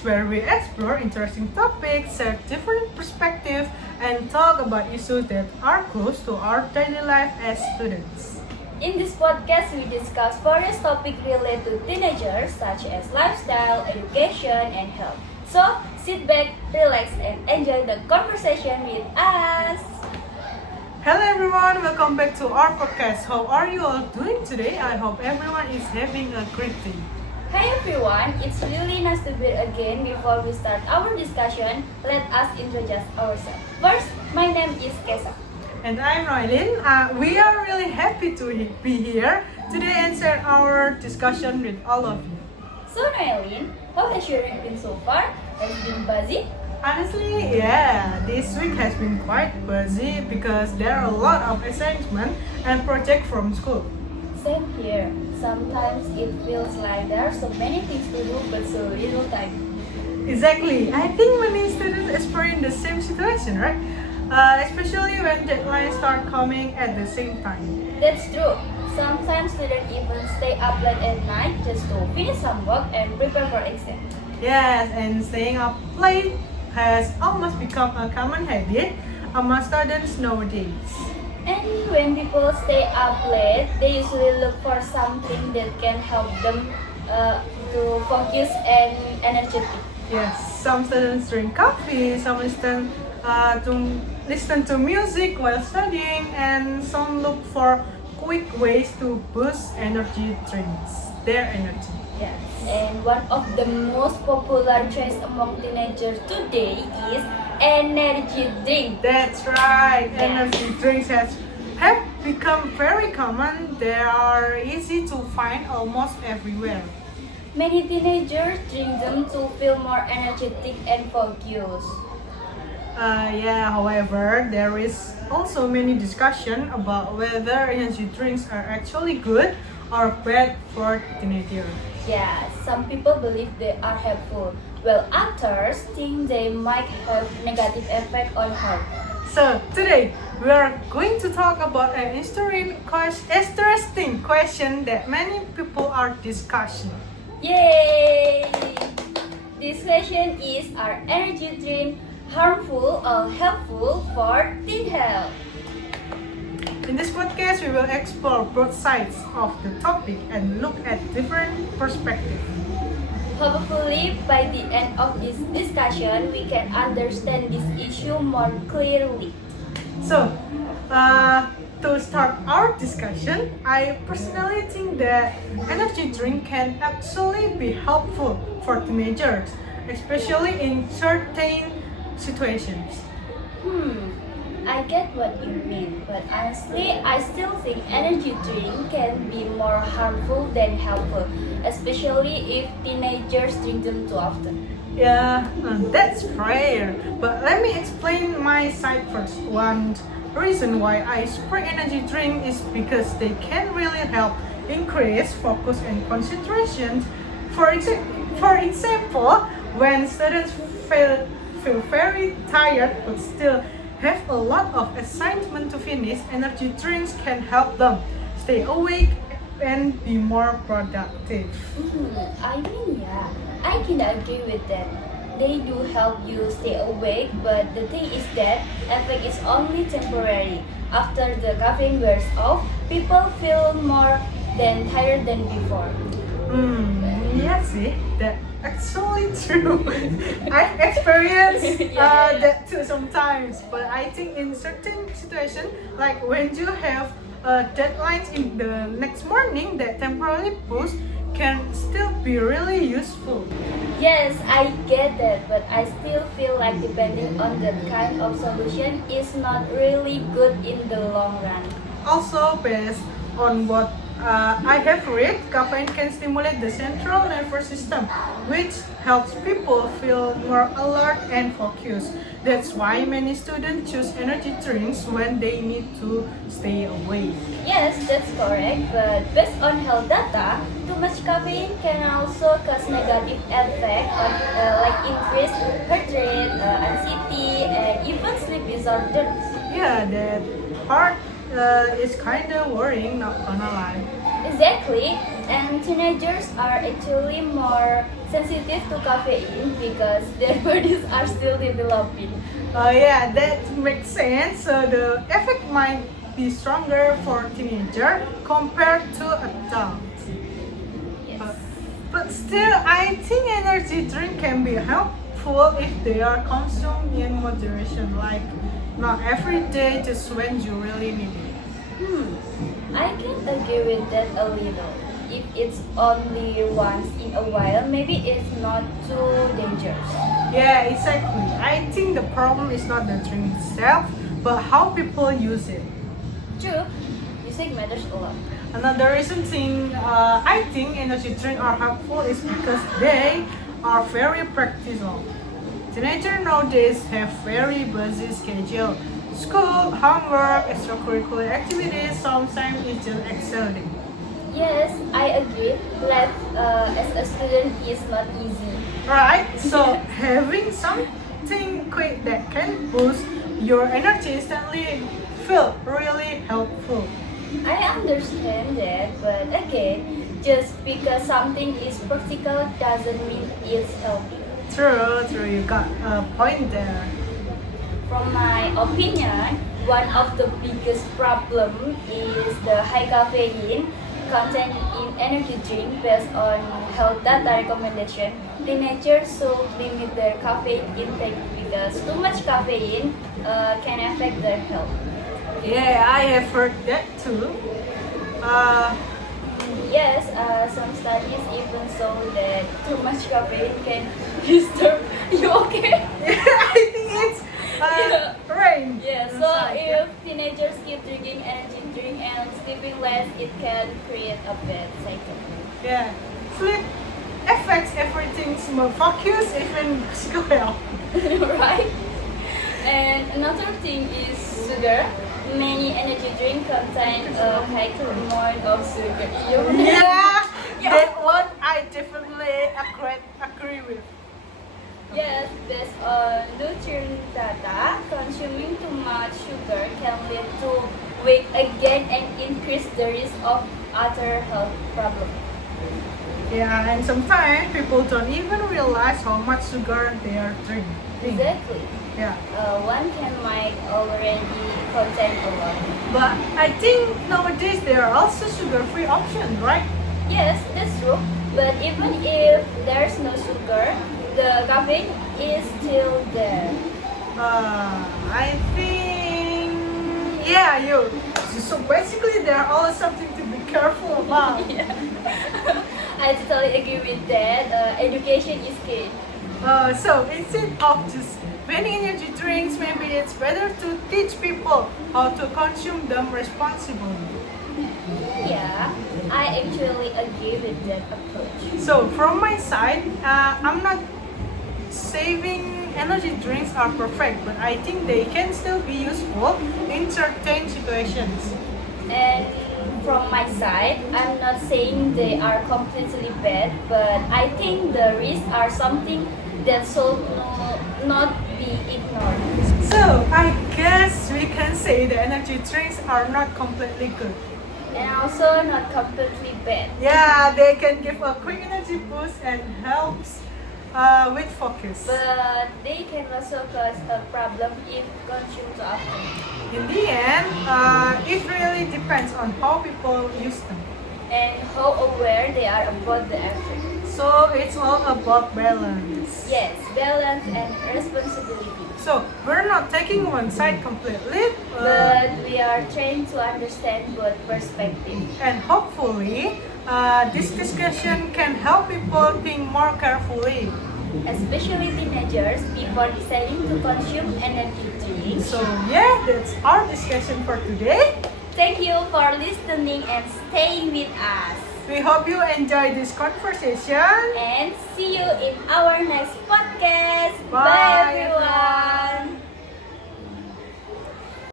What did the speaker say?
podcast where we explore interesting topics, share different perspectives, and talk about issues that are close to our daily life as students. In this podcast, we discuss various topics related to teenagers such as lifestyle, education, and health. So, sit back, relax, and enjoy the conversation with us. Hello everyone, welcome back to our podcast. How are you all doing today? I hope everyone is having a great day. Hi everyone, it's really nice to be here again. Before we start our discussion, let us introduce ourselves. First, my name is Kesa. And I'm Noelin. We are really happy to be here today and share our discussion with all of you. So Noelin, how has your week been so far? Has it been busy? Honestly, yeah, this week has been quite busy because there are a lot of assignments and projects from school. Same here. Sometimes it feels like there are so many things to do but so little time. Exactly. I think many students experience the same situation, right? Especially when deadlines start coming at the same time. That's true. Sometimes students even stay up late at night just to finish some work and prepare for exam. Yes, and staying up late has almost become a common habit among students nowadays. And when people stay up late, they usually look for something that can help them to focus and energetic. Yes, some students drink coffee, some listen to music while studying, and some look for quick ways to boost energy drinks, their energy. Yes. And one of the most popular choice among teenagers today is energy drink. That's right, Yes. energy drinks have become very common. They are easy to find almost everywhere. Many teenagers drink them to feel more energetic and focused. However, there is also many discussion about whether energy drinks are actually good or bad for teenagers. Yeah, some people believe they are helpful, while others think they might have negative effect on health. So today we are going to talk about an interesting question that many people are discussing. Yay! This question is: are energy drink harmful or helpful for teen health? In this podcast, we will explore both sides of the topic and look at different perspectives. Hopefully, by the end of this discussion, we can understand this issue more clearly. So, to start our discussion, I personally think that energy drink can actually be helpful for teenagers, especially in certain situations. I get what you mean, but honestly, I still think energy drink can be more harmful than helpful, especially if teenagers drink them too often. Yeah, that's fair. But let me explain my side first. One reason why I support energy drink is because they can really help increase focus and concentration. For example, when students feel very tired but still have a lot of assignment to finish, energy drinks can help them stay awake and be more productive. I can agree with that. They do help you stay awake, but the thing is that effect is only temporary. After the caffeine wears off, people feel more tired than before. That's actually true. I experienced that too sometimes, but I think in certain situations, like when you have deadlines in the next morning, that temporary boost can still be really useful. Yes, I get that, but I still feel like depending on that kind of solution is not really good in the long run. Also, based on what I have read, caffeine can stimulate the central nervous system, which helps people feel more alert and focused. That's why many students choose energy drinks when they need to stay awake. Yes, that's correct, but based on health data, too much caffeine can also cause negative effect on, like increased heart rate, anxiety, and even sleep disorders. Yeah, that part is kinda worrying, not gonna lie. Exactly, and teenagers are actually more sensitive to caffeine because their bodies are still developing. Yeah, that makes sense. So the effect might be stronger for teenager compared to adults. Yes. But still, I think energy drink can be helpful if they are consumed in moderation, like not every day, just when you really need it. I can agree with that a little. If it's only once in a while, maybe it's not too dangerous. Yeah, exactly. I think the problem is not the drink itself, but how people use it. True, music matters a lot. Another reason I think energy drinks are helpful is because they are very practical. Teenagers nowadays have very busy schedule. School, homework, extracurricular activities, sometimes it's just exhausting. Yes, I agree. Life as a student is not easy. Right? So having something quick that can boost your energy instantly feel really helpful. I understand that, but again, just because something is practical doesn't mean it's healthy. True, you got a point there. From my opinion, one of the biggest problem is the high caffeine content in energy drink based on health data recommendation. Teenagers should limit their caffeine intake because too much caffeine can affect their health. Yeah, I have heard that too. Uh, Yes, some studies even show that too much caffeine can disturb you. Okay? I think it's rain. Yeah, so if teenagers keep drinking energy drink and sleeping less, it can create a bad cycle. Yeah, sleep affects everything's more focus, even physical health. Right? And another thing is sugar. Many energy drinks contain a high amount of sugar. Yeah, Yeah. that one I definitely agree with. Yes, based on nutrient data, consuming too much sugar can lead to weight gain and increase the risk of other health problems. Yeah, and sometimes people don't even realize how much sugar they are drinking. Exactly. Yeah, One can might already contain a lot. but I think nowadays there are also sugar-free options, right? Yes, that's true. But even if there's no sugar, the caffeine is still there. I think yeah, you. So basically, there are always something to be careful about. Yeah. I totally agree with that. Education is key. So instead of just banning energy drinks, maybe it's better to teach people how to consume them responsibly. Yeah, I actually agree with that approach. So from my side, I'm not saving energy drinks are perfect, but I think they can still be useful in certain situations. And from my side, I'm not saying they are completely bad, but I think the risks are something that should not be ignored. So I guess we can say the energy drinks are not completely good. And also not completely bad. Yeah, they can give a quick energy boost and helps with focus. But they can also cause a problem if consumed too often. In the end, it really depends on how people use them. And how aware they are about the effect. So it's all about balance. Yes, balance and responsibility. So we're not taking one side completely, But we are trying to understand both perspectives. and hopefully this discussion can help people think more carefully. Especially teenagers before deciding to consume energy drinks. So yeah, that's our discussion for today. Thank you for listening and staying with us. We hope you enjoy this conversation. And see you in our next podcast. Bye, Bye everyone.